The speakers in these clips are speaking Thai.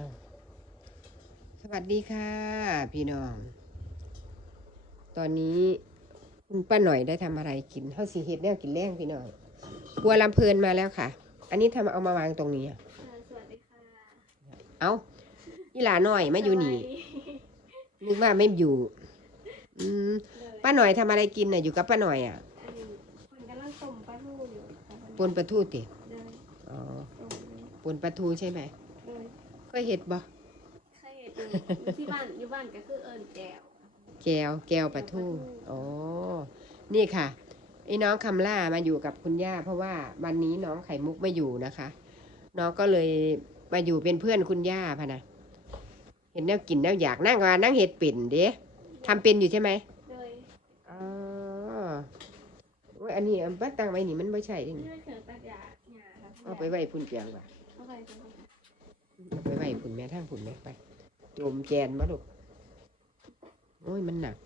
อ้าวสวัสดีค่ะ พี่น้อง ตอนนี้คุณป้าหน่อยได้ทำอะไรกินเท่าสีเฮ็ดแนวกินแรงพี่น้องครัวลำเพลินมาแล้วค่ะ อันนี้ทำเอามาวางตรงนี้อะค่ะสวัสดีค่ะเอาอีหลาหน่อยมาอยู่นี่ นึกว่าไม่อยู่ อืมป้าหน่อยทำอะไรกินน่ะอยู่กับป้าหน่อยอะอันนี้คนกำลังต้มปลาทูอยู่ค่ะปนปลาทูติเดินอ๋อต้มเลยปนปลาทูใช่ไหม เดินเคยเห็ดบ่เคยเห็นอยู่ที่บ้านอยู่บ้านก็คือเอิญแก้วแก้วแก้วปลาทูอ๋อนี่ค่ะไอ้น้องคำล่ามาอยู่กับคุณย่า เพราะว่าวันนี้น้องไข่มุกไม่อยู่นะคะ น้องก็เลยมาอยู่เป็นเพื่อนคุณย่าพะนะเห็นแนวกินแนวอยากนั่งว่านั่งเห็ดเป็นเด้ทำเป็นอยู่ใช่ไหมโดยอ๋อโอ้ยอันนี้อันป้าตังไว้นี่มันไม่ใช่ดินี่เป็นเครื่องตัดหญ้าหญ้าครับเอาไปไว้พุ่นเปียงว่ะเอา ไปเป็นของเอาไปไว้พุ่นแม่ทางพุ่นแม่ไปโจมแจนมาลูกโอ้ยมันหนัก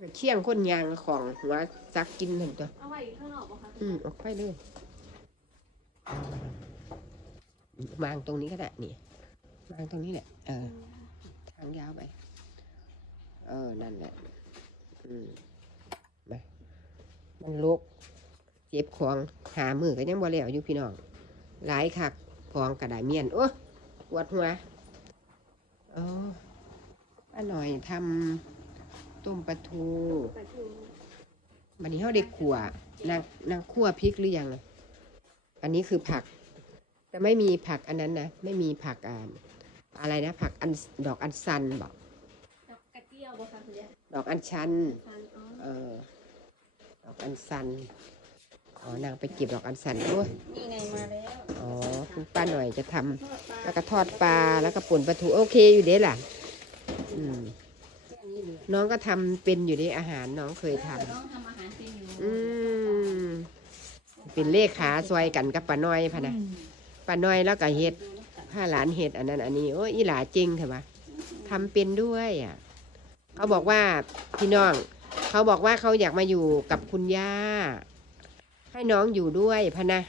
ก็เชี่ยงคนยางของหัวซักกินนั่นตัวเอาไว้ข้างนอกป่ะคะอืมออกไปเลยวางตรงนี้ก็ได้นี่วางตรงนี้แหละ เออ ทางยาวไป เออ นั่นแหละ อืมมามันลกเจ็บของหามือก็ยังบ่แล้วอยู่พี่น้องหลายคักพองกระดาษเมียน โอ้ ปวดหัวอ๋อป้าหน่อยทำต้มปลาทูปลาทูวันนี้เขาได้ขั่วนางนางคั่วพริกหรือยังอะอันนี้คือผัก แต่ไม่มีผักอันนั้นนะ ไม่มีผักอ่าอะไรนะ ผักอันดอกอัญชันบอกดอกกระเจียวป่ะคะคุณยายดอกอัญชันทานอ๋อเออดอกอัญชันอ๋อนางไปเก็บดอกอัญชันโอ้ยนี่ไงมาแล้ว อ๋อคุณป้าหน่อยจะทำทอดปลาแล้วก็ทอดปลาแล้วก็ป่นปลาทูโอเคอยู่เด้ล่ะ อืม น้องก็ทำเป็นอยู่ในอาหารน้องเคยทำน้องทำอาหารเป็นอยู่อืม เป็นเลขาซอยกันกับป้าน้อยพะนะป้าน้อยแล้วก็เฮ็ดผ้าหลานเฮ็ดอันนั้น อันนี้โอ้ยอีหลาจริงเถอะวะทำเป็นด้วยอะเขาบอกว่าพี่น้องเขาบอกว่าเขาอยากมาอยู่กับคุณย่า ให้น้องอยู่ด้วยพะนะ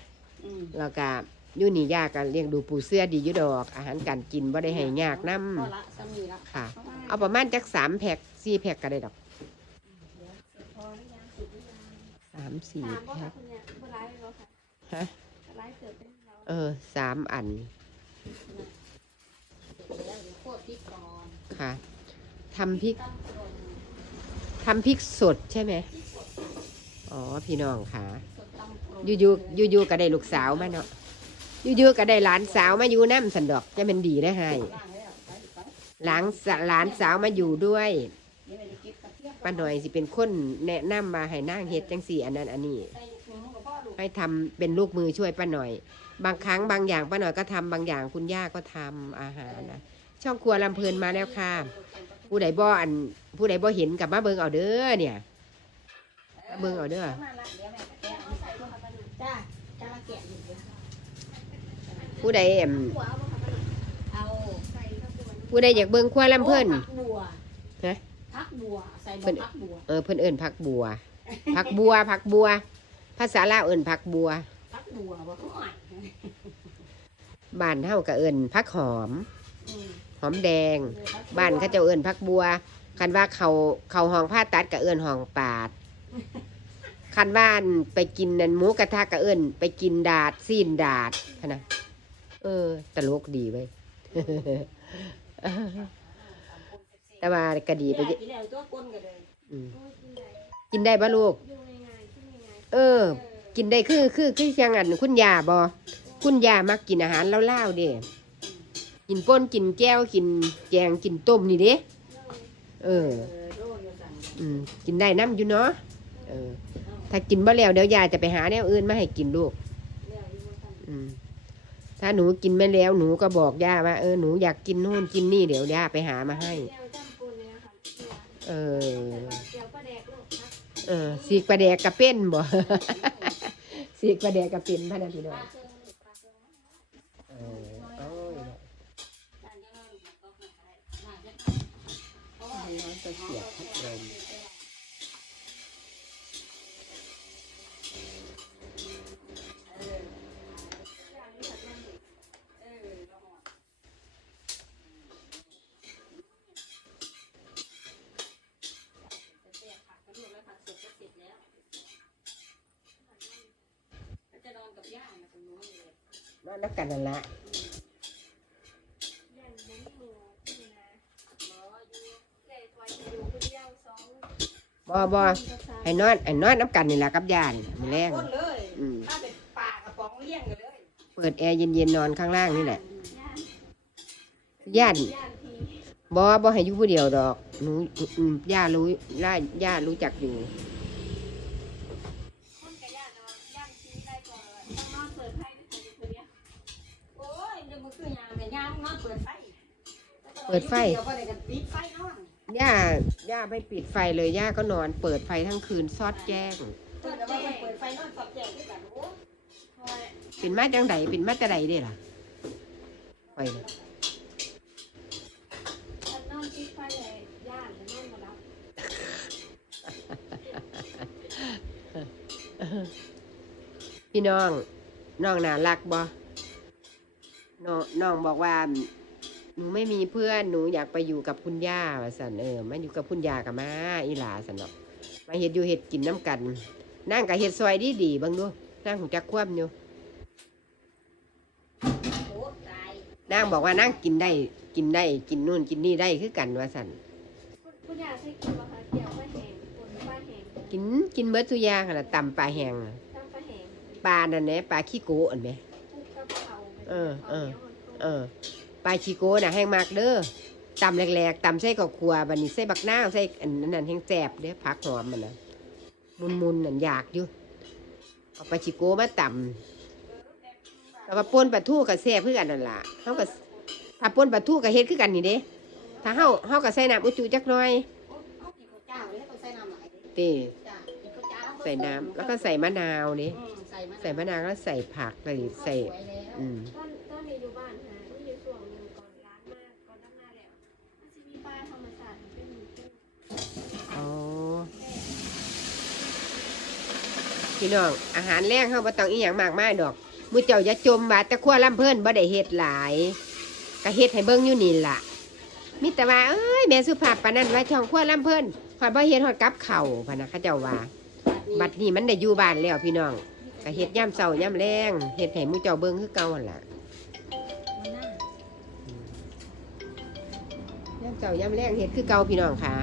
อืมแล้วก็อ ยู่นี่ยาก็เลี้ยงดูปูเสื้อดีอยู่ดอก อาหารการกินบ่ได้ให้ยากนํพอละสามีละค่ะ เอาประมาณจักสามแพ็กสี่แพ็กก็ได้ดอกสามสี่แพ็คฮะเออสามอันค่ะทำพริกทำพริกสดใช่ไหมอ๋อพี่น้องค่ะอยู่อยู่อยู่อยู่ก็ได้ลูกสาวมาเนาะ อยู่อก็ได้หลานสาวมาอยู่น้ำสันดอกจะเป็นดีได้ให้ล่างแล้วไปไปหลานหลานสาวมาอยู่ด้วยป้าหน่อยสิเป็นคนแนะนำมาให้นางเฮ็ดจังสี่ อันนั้นอันนี้ ให้ทำเป็นลูกมือช่วยป้าหน่อย บางครั้งบางอย่างป้าหน่อยก็ทำบางอย่างคุณย่าก็ทำอาหารนะช่องครัวลำเพลินมาแล้วค่ะ ผู้ใดบ่อัน ผู้ใดบ่เห็นกับมาเบิงเอาเด้อเนี่ยเบิงเอาเด้อมาละเดี๋ยวแม่เบมันจ้าจะมาแกะอยู่เดี๋ยว ผู้ใดเอิ่มหัวเอาบ่ค่ะมันเอาใส่กระปุกผู้ใดอยากเบิ่งครัวลำเพลินพักบัวฮะพักบัวใส่ใบพักบัวเออเพิ่นเอิ้นผักบัวผักบัวผักบัว ภาษาลาวเอิ้นผักบัวพักบัวบ่ค่อยบ้านเฮาก็เอิ้นผักหอมอืมหอมแดง บ้านเขาเจ้าเอิ้นผักบัว คันว่าเขาเขาห้องผ้าตัดก็เอิ้นห้องปาด คันบ้านไปกินนั่นหมูกระทะก็เอิ้นไปกินดาดซีนดาดพะนะ เออ ตลกดีเว้ยแต่ว่าก็ดีไปเยอะกินแล้วตัวก้นก็เลยอืมกินได้ปะลูกอยู่ง่ายๆกินง่ายเออ กินได้คือคือคือเชียงอันคุณยาบอคุณยามักกินอาหารเล่าวๆเด้กินป่นกินแก้วกินแจงกินต้มนี่เด้เออ เออโดนอยู่สั่นอืมกินได้น้ำอยู่เนาะเออ ถ้ากินบ่แล้วเดี๋ยวยาจะไปหาแนวอื่นมาให้กินลูก แล้วอยู่ว่าสั่น อืม ถ้าหนูกินไม่แล้วหนูก็บอกย่าว่าเออหนูอยากกินนู่นกินนี่เดี๋ยวย่าไปหามาให้เนี่ยค่ะเชื่อเออแต่ว่าเออสีกปลาแดกกระเป็นบ่สีกปลาแดกกระเป็นพะนะพี่น้องเออโอ้ยด้านเดียวเราก็ไม่ได้น่าจะเพราะว่าให้น้องจะเสียบพัดลม เอออย่างนี้ผัดมันเออเราหอด นักกันนั่นละยันบ่มีหมู่นี่นะบ่อยู่เลยปล่อยให้อยู่คนเดียวสองบ่บ่ให้นอนให้นอนน้ำกันนี่ละกับยานี่ล่ะมื้อแรง คนเลยอืม ถ้าเป็นปลากระป๋องเลี้ยงกันเลยเปิดแอร์เย็นๆนอนข้างล่างนี่แหละย่านย่านย่านทีบ่บ่ให้อยู่ผู้เดียวดอกหนูอืมย่ารู้ย่าย่ารู้จักอยู่ คนกับย่านเนาะย่านทีได้ก่อนเลยต้องนอนเปิดไพ่ด้วยกันอยู่คนเดียว โอ้ยเดี๋ยวมันคือยามแต่ยามนอนเปิดไฟ เปิดไฟเดี๋ยวก็เลยกันปิดไฟนอนย่า ย่าไม่ปิดไฟเลย ย่าก็นอน เปิดไฟทั้งคืนซอดแจ้ง เปิดแล้วว่ามันเปิดไฟนอนสับแจงด้วยกันโอ้คอยเป็นมาจังใดเป็นมาแต่ใดเด้ล่ะไฟน่ะฉันนอนปิดไฟเลยย่านแล้วนอนมารับพี่น้อง น้องน่ารักบ่น้องน้องบอกว่า หนูไม่มีเพื่อนหนูอยากไปอยู่กับคุณย่าว่าสันเออมาอยู่กับคุณย่ากับมาอีหลาสันเนาะมาเฮ็ดอยู่เฮ็ดกินน้ำกัน นั่งกับเฮ็ดซอยดีดีๆเบิ่งดูนั่งหูจักคว่ำอยู่โหตายนางบอกว่านั่งกินได้กินได้กินนู่นกินนี่ได้คือกันว่าสันคุณคุณย่าใช้กินบ่คะเกี่ยวปลาแห้งป่นปลาแห้งกินกินเบิดทุกอย่างหั่นล่ะตำปลาแห้งน่ะตั้งปลาแห้งปลานั่นแหละปลาขี้โกอันไหมคลุกกับเขาเออเออเอเออ ปลาขี้โกน่ะแห้งมากเด้อตำแหลกๆตำใส่กับครัวบัดนี้ใส่บักนาวใส่อันนั้นแห้งแซ่บเด้อผักหอมมันน่ะมุนๆนั่นอยากอยู่เอาปลาขี้โกมาตำแต่ว่าป่นปลาทูกับแซ่บคือกันนั่นล่ะเฮาก็ถ้าป่นปลาทูกับเฮ็ดคือกันนี่เด้ถ้าเฮาเฮาก็ใส่น้ำอุจจุจักหน่อยโอ้เอากินข้าวเจ้าเลยต้องใส่น้ำหลายเด้ติจ้ะกินข้าวเจ้าใส่น้ำแล้วก็ใส่มะนาวนี่อืมใส่มะนาวใส่มะนาวแล้วใส่ผักเลยใส่สวยแล้วอืม ตอนตอนนี้อยู่บ้านฮะมีอยู่ช่วงหนึงก่อนร้านมากก่อนน้ำหน้าแล้วมันจะมีปลาธรรมชาติเป็นหมูเป็น อ๋อ พี่น้อง อาหารแรงเฮาบ่ต้องอีหยังมากมายดอกมื้อเจ้าอย่าจมว่าแต่ครัวลำเพิ่นบ่ได้เฮ็ดหลายก็เฮ็ดให้เบิ่งอยู่นี่ล่ะมีแต่ว่าเอ้ยแม่สุภาพปานนั้นว่าช่องครัวลำเพิ่นข่อยบ่เฮ็ดฮอดกับข้าวพะนะเขาเจ้าว่าบัดนี้มันได้อยู่บ้านแล้วพี่น้องก็เฮ็ดยามเช้ายามแลงเฮ็ดให้หมู่เจ้าเบิ่งคือเก่าหั่นล่ะมันน่ายามเช้ายามแลงเฮ็ดคือเก่าพี่น้องค่ะ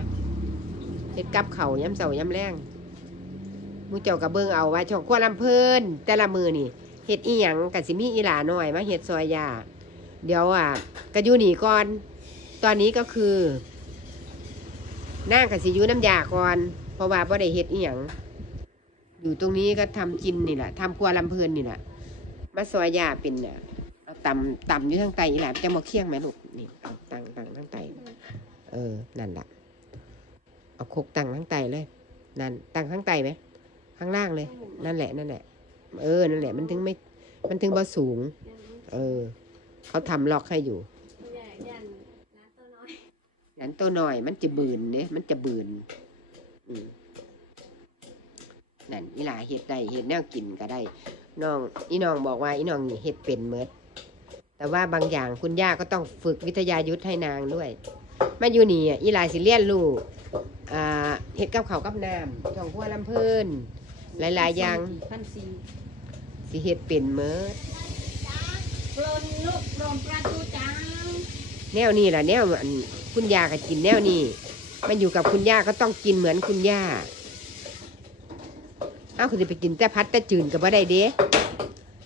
เฮ็ดกับข้าวยามเช้ายามแลงห มูเจ้าก็เบิ่งเอาว่าช่องครัวลำเพิ่นแต่ละมือนี่เฮ็ดอีหยังก็สิมีอีหลาหน้อยมาเฮ็ดซอยยาเดี๋ยวอะก็อยู่นี่ก่อน ตอนนี้ก็คือนั่งก็สิยูน้ำยาก่อน เพราะว่าบ่ได้เฮ็ดอีหยังอยู่ตรงนี้ก็ทำกินนี่แหละทำครัวลำเพิ่นนี่แหละมาซอยยาเป็นน่ะเอาตำตำอยู่ทางใต้อีหลาจะมาเคี่ยงไหมลูกนี่เอาตังตังทางใต้เออนั่นละเอาคกตังข้างใต้เลย นั่นตังข้างใต้ไหม ข้างล่างเลย นั่นแหละนั่นแหละ เออ นั่นแหละ มันถึงไม่ มันถึงบ่สูง เออ เขาทำล็อกให้อยู่ยันตัวน้อยนั้นตัวหน่อย มันจะบืนเนี่ยมันจะบืนอืมนั่นอีหลาเฮ็ดได้เฮ็ดแนวกินก็ได้น้องอีน้องบอกว่าอีน้องนี่เฮ็ดเป็นเมดแต่ว่าบางอย่างคุณย่าก็ต้องฝึกวิทยายุทธให้นางด้วยมาอยู่นี่อีหลาสิเรียนรู้อ่าเฮ็ดกับข้าวกับน้ำทองพัวลำเพิ่น หลายๆอย่าง พันสี่สิเฮ็ดเป็นเมดปลนลูกปลนปลาทูจังแนวนี้ล่ะแนวอันคุณย่าก็กินแนวนี้ มันอยู่กับคุณย่าก็ต้องกินเหมือนคุณย่าอ้าวคุณจะไปกินแต่พัดแต่จืนก็บ่ได้เด้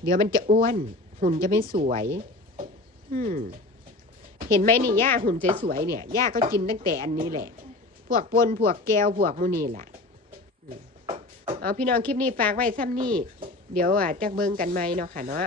เดี๋ยวมันจะอ้วน หุ่นจะไม่สวย อืม เห็นไหมนี่ย่าหุ่นสวยๆเนี่ยย่าก็กินตั้งแต่อันนี้แหละ พวกปนพวกแก้วพวกมูนี่แหละอืม เอาพี่น้องคลิปนี้ฝากไว้ซ้ำนี่เดี๋ยวอะจะเบิ่งกันไหมเนาะค่ะเนาะ